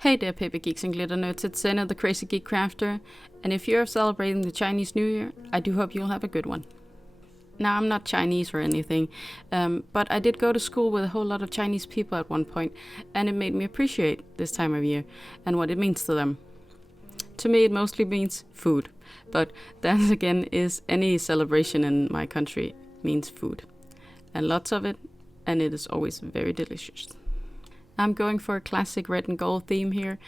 Hey there, paper geeks and glitter nerds, it's Senna, the crazy geek crafter, and if you're celebrating the Chinese New Year, I do hope you'll have a good one. Now, I'm not Chinese or anything, but I did go to school with a whole lot of Chinese people at one point, and it made me appreciate this time of year and what it means to them. To me, it mostly means food, but that again is any celebration in my country means food, and lots of it, and it is always very delicious. I'm going for a classic red and gold theme here.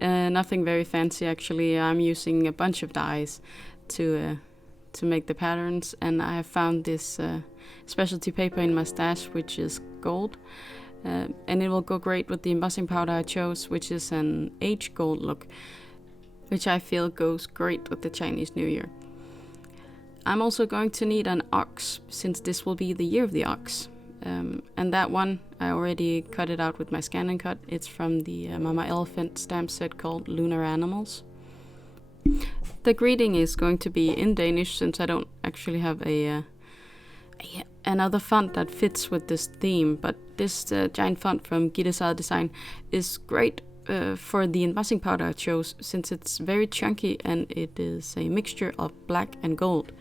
Nothing very fancy actually. I'm using a bunch of dyes to make the patterns, and I have found this specialty paper in my stash which is gold, and it will go great with the embossing powder I chose, which is an aged gold look, which I feel goes great with the Chinese New Year. I'm also going to need an ox, since this will be the year of the ox. And that one, I already cut it out with my scan and cut. It's from the Mama Elephant stamp set called Lunar Animals. The greeting is going to be in Danish, since I don't actually have another font that fits with this theme. But this giant font from Gittes design is great for the embossing powder I chose, since it's very chunky and it is a mixture of black and gold.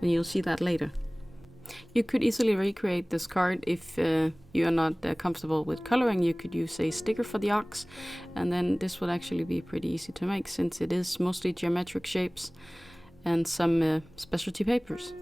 And you'll see that later. You could easily recreate this card if you are not comfortable with coloring. You could use a sticker for the ox, and then this would actually be pretty easy to make, since it is mostly geometric shapes and some specialty papers.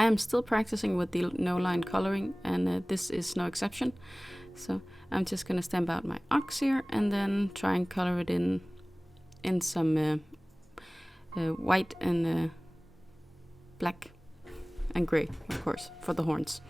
I am still practicing with the no line coloring, and this is no exception. So I'm just gonna stamp out my ox here and then try and color it in some white and black and gray, of course, for the horns.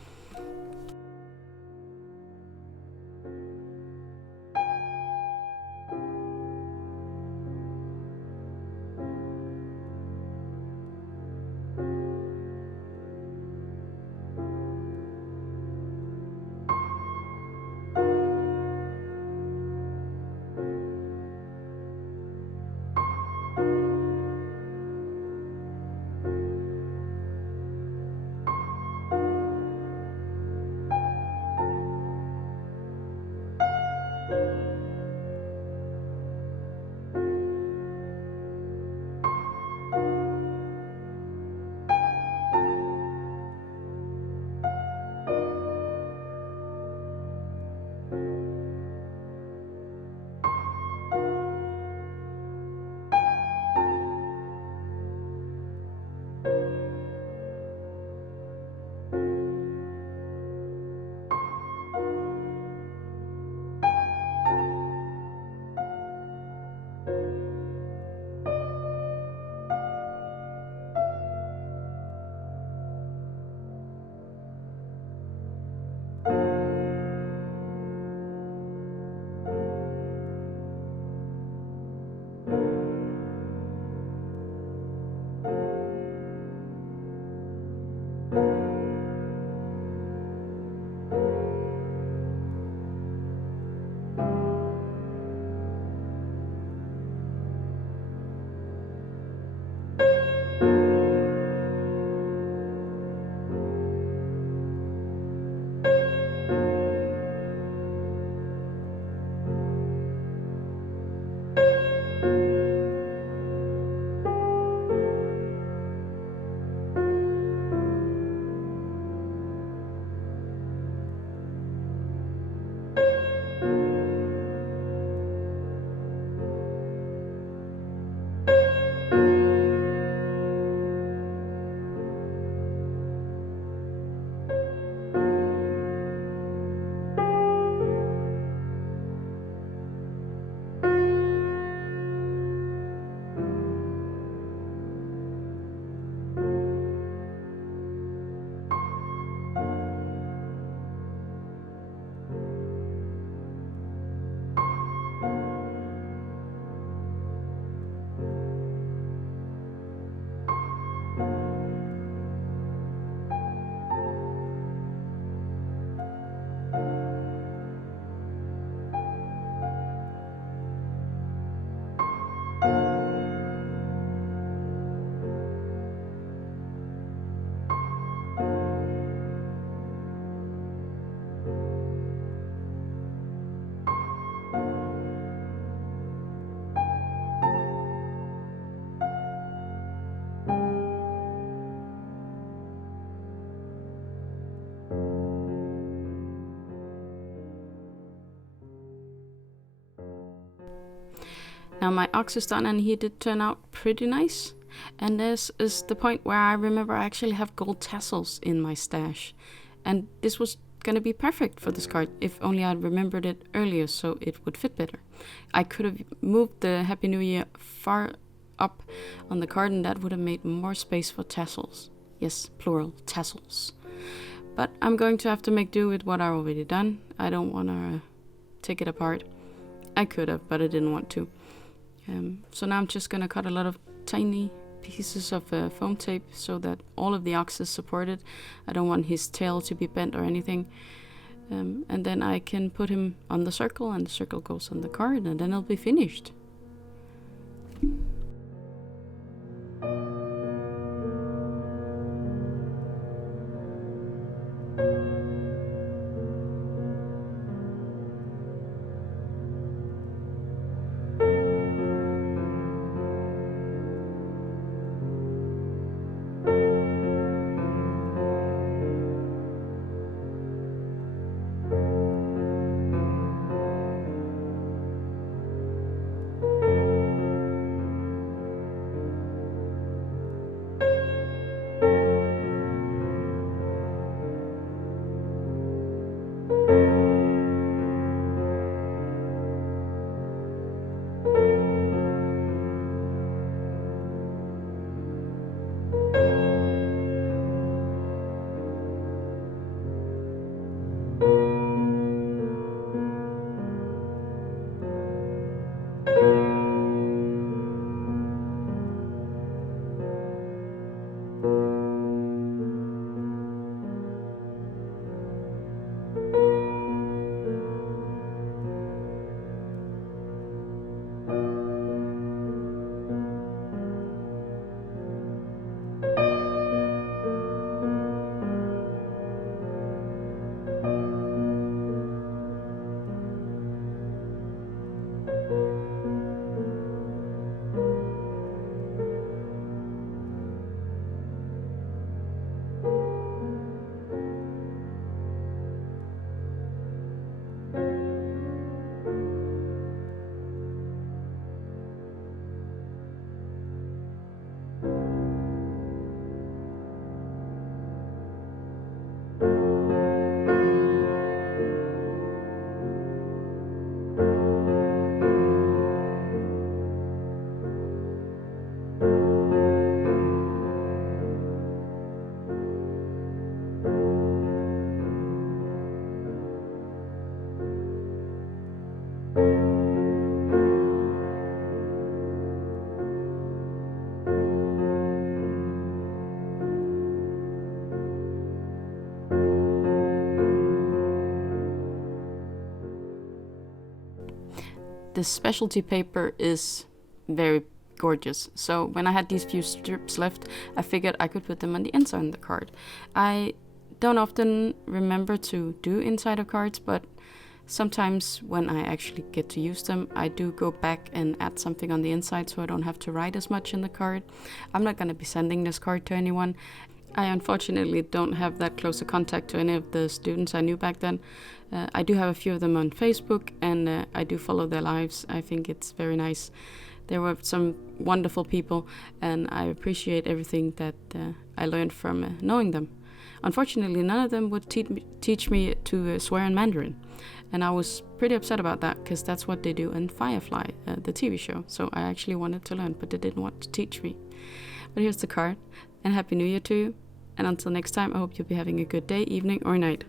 Now my ox is done and he did turn out pretty nice. And this is the point where I remember I actually have gold tassels in my stash. And this was gonna be perfect for this card if only I'd remembered it earlier so it would fit better. I could have moved the Happy New Year far up on the card and that would have made more space for tassels. Yes, plural, tassels. But I'm going to have to make do with what I've already done. I don't want to take it apart. I could have, but I didn't want to. So now I'm just going to cut a lot of tiny pieces of foam tape so that all of the ox is supported. I don't want his tail to be bent or anything. And then I can put him on the circle and the circle goes on the card and then it'll be finished. this specialty paper is very gorgeous. So when I had these few strips left, I figured I could put them on the inside of the card. I don't often remember to do inside of cards, but sometimes when I actually get to use them, I do go back and add something on the inside so I don't have to write as much in the card. I'm not going to be sending this card to anyone. I unfortunately don't have that closer contact to any of the students I knew back then. I do have a few of them on Facebook, and I do follow their lives. I think it's very nice. There were some wonderful people, and I appreciate everything that I learned from knowing them. Unfortunately, none of them would teach me to swear in Mandarin, and I was pretty upset about that because that's what they do in Firefly, the TV show. So I actually wanted to learn, but they didn't want to teach me. But here's the card, and Happy New Year to you. And until next time, I hope you'll be having a good day, evening, or night.